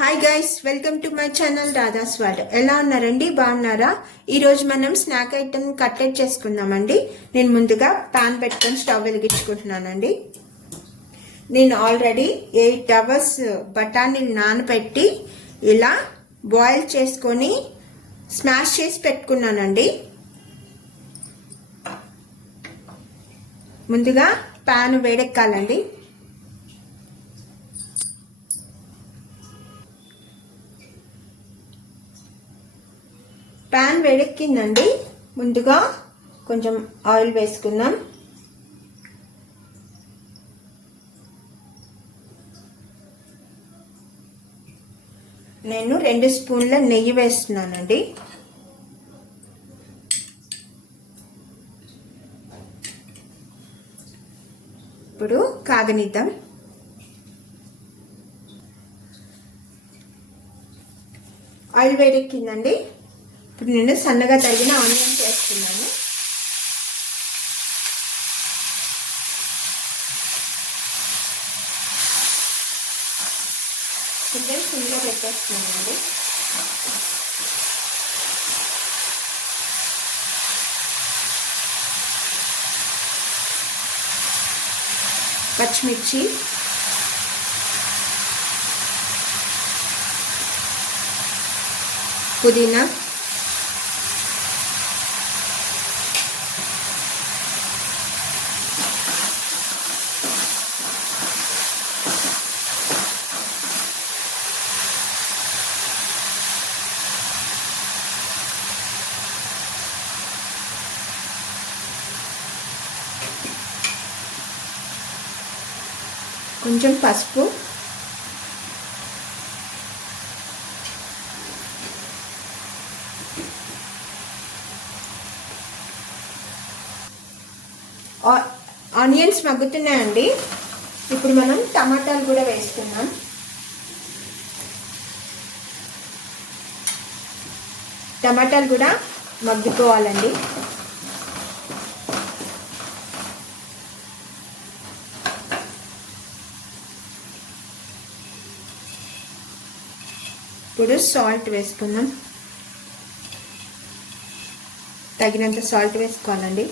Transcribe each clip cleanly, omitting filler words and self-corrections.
Hi guys, welcome to my channel Radha's world. ఎలా ఉన్నారండి? బాగున్నారా? ఈరోజు మనం స్నాక్ ఐటమ్ కట్లెట్ చేసుకుందామండి. నేను ముందుగా పాన్ పెట్టుకొని స్టవ్ వెలిగించుకుంటున్నానండి. నేను ఆల్రెడీ 8 అవర్స్ బఠానీలు నానబెట్టి ఇలా బాయిల్ చేసుకొని స్మాష్ చేసి పెట్టుకున్నానండి. ముందుగా పాన్ వేడెక్కాలండి. పాన్ వేడెక్కిందండి. ముందుగా కొంచెం ఆయిల్ వేసుకుందాం. నేను 2 స్పూన్ల నెయ్యి వేస్తున్నానండి. ఇప్పుడు కాగనిద్దాం. ఆయిల్ వేడెక్కిందండి. ఇప్పుడు నేను సన్నగా తరిగిన ఆనియన్స్ వేస్తున్నాను. కొంచెం సిమ్లో పెట్టేస్తున్నానండి. పచ్చిమిర్చి, పుదీనా, కొంచెం పసుపు, ఆనియన్స్ మగ్గుతున్నాయండి. ఇప్పుడు మనం టమాటాలు కూడా వేసుకున్నాం. టమాటాలు కూడా మగ్గిపోవాలండి. ఇప్పుడు సాల్ట్ వేసుకుందాం. తగినంత సాల్ట్ వేసుకోవాలండి.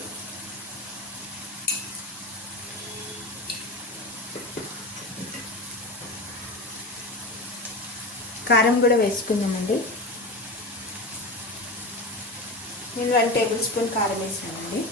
కారం కూడా వేసుకుందామండి. నేను 1 టేబుల్ స్పూన్ కారం వేసానండి.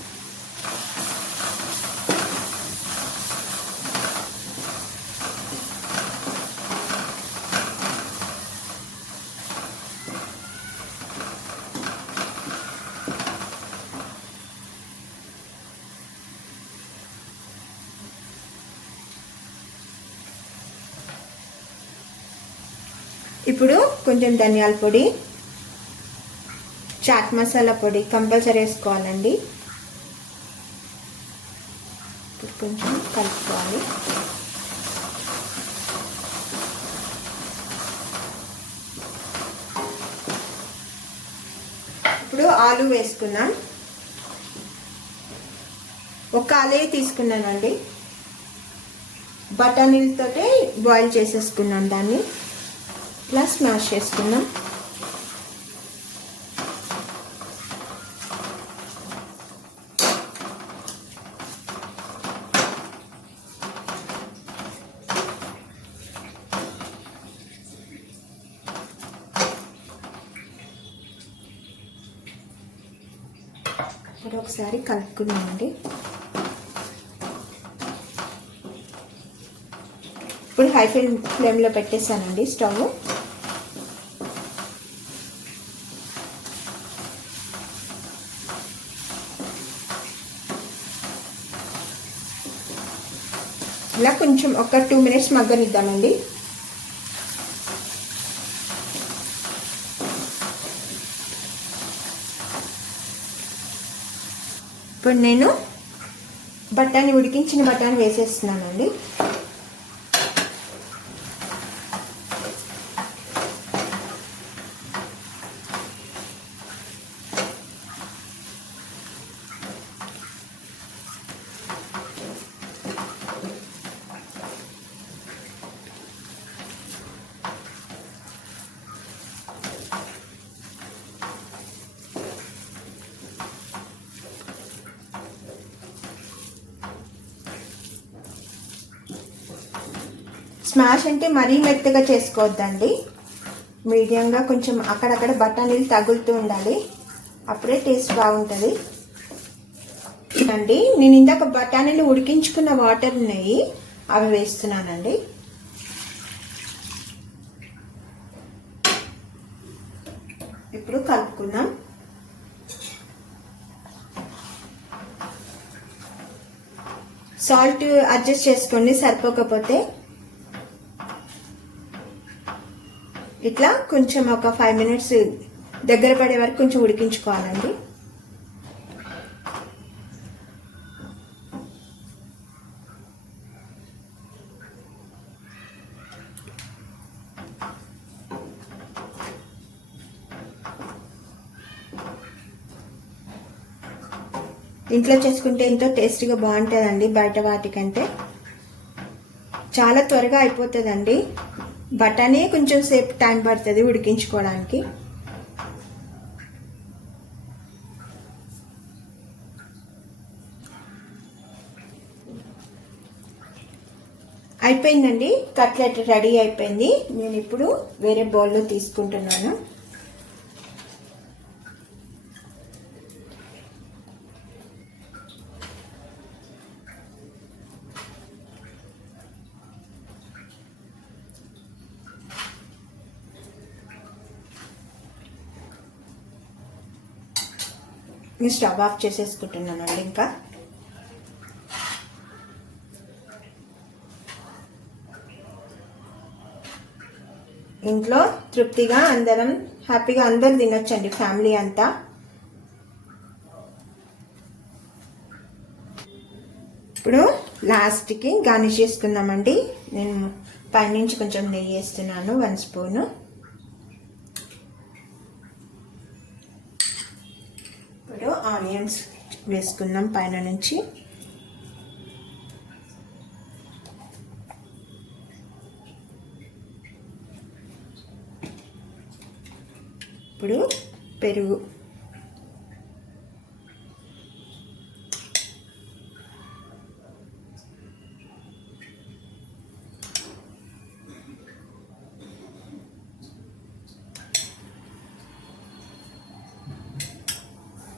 ఇప్పుడు కొంచెం ధనియాల పొడి, చాట్ మసాలా పొడి కంపల్సరీ వేసుకోవాలండి. ఇప్పుడు కొంచెం కలుపుకోవాలి. ఇప్పుడు ఆలు వేసుకున్నాం. ఒక ఆలే తీసుకున్నానండి. బఠానీలతోటే బాయిల్ చేసేసుకున్నాం. దాన్ని ఇలా స్మాష్ చేసుకుందాం. ఒకసారి కలుపుకున్నామండి. ఇప్పుడు హై ఫ్లేమ్లో పెట్టేసానండి స్టవ్. ఇలా కొంచెం ఒక 2 మినిట్స్ మగ్గనిద్దామండి. ఇప్పుడు నేను ఉడికించిన బఠానీ వేసేస్తున్నానండి. స్మాష్ అంటే మరీ మెత్తగా చేసుకోవద్దండి, మీడియంగా కొంచెం అక్కడక్కడ బఠానీలు తగులుతూ ఉండాలి, అప్పుడే టేస్ట్ బాగుంటుంది అండి. నేను ఇందాక బఠానీలు ఉడికించుకున్న వాటర్ ఉన్నాయి, అవి వేస్తున్నానండి. ఇప్పుడు కలుపుకుందాం. సాల్ట్ అడ్జస్ట్ చేసుకోండి, సరిపోకపోతే. ఇట్లా కొంచెం ఒక 5 minutes దగ్గర పడే వరకు కొంచెం ఉడికించుకోవాలండి. ఇంట్లో చేసుకుంటే ఎంతో టేస్టీగా బాగుంటుందండి, బయట వాటికంటే. చాలా త్వరగా అయిపోతుందండి, బఠానీ కొంచెం సేపు టైం పడుతుంది ఉడికించుకోవడానికి. అయిపోయిందండి, కట్లెట్ రెడీ అయిపోయింది. నేను ఇప్పుడు వేరే బౌల్లో తీసుకుంటున్నాను. నేను స్టవ్ ఆఫ్ చేసేసుకుంటున్నానండి. ఇంకా ఇంట్లో తృప్తిగా అందరం హ్యాపీగా అందరు తినొచ్చండి, ఫ్యామిలీ అంతా. ఇప్పుడు లాస్ట్కి గార్నిష్ చేసుకుందామండి. నేను పైనుంచి కొంచెం నెయ్యి వేస్తున్నాను, 1 స్పూను. ఇప్పుడు ఆనియన్స్ వేసుకుందాం పైన నుంచి. ఇప్పుడు పెరుగు,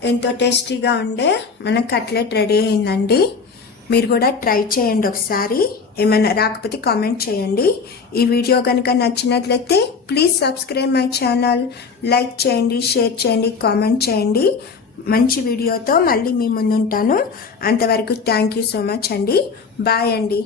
ఎంతో టేస్టీగా ఉండే మన కట్లెట్ రెడీ అయిందండి. మీరు కూడా ట్రై చేయండి ఒకసారి. ఏమైనా రాకపోతే కామెంట్ చేయండి. ఈ వీడియో కనుక నచ్చినట్లయితే please subscribe my channel, like చేయండి, షేర్ చేయండి, కామెంట్ చేయండి. మంచి వీడియోతో మళ్ళీ మీ ముందుంటాను. అంతవరకు థ్యాంక్ యూ సో మచ్ అండి. బాయ్ అండి.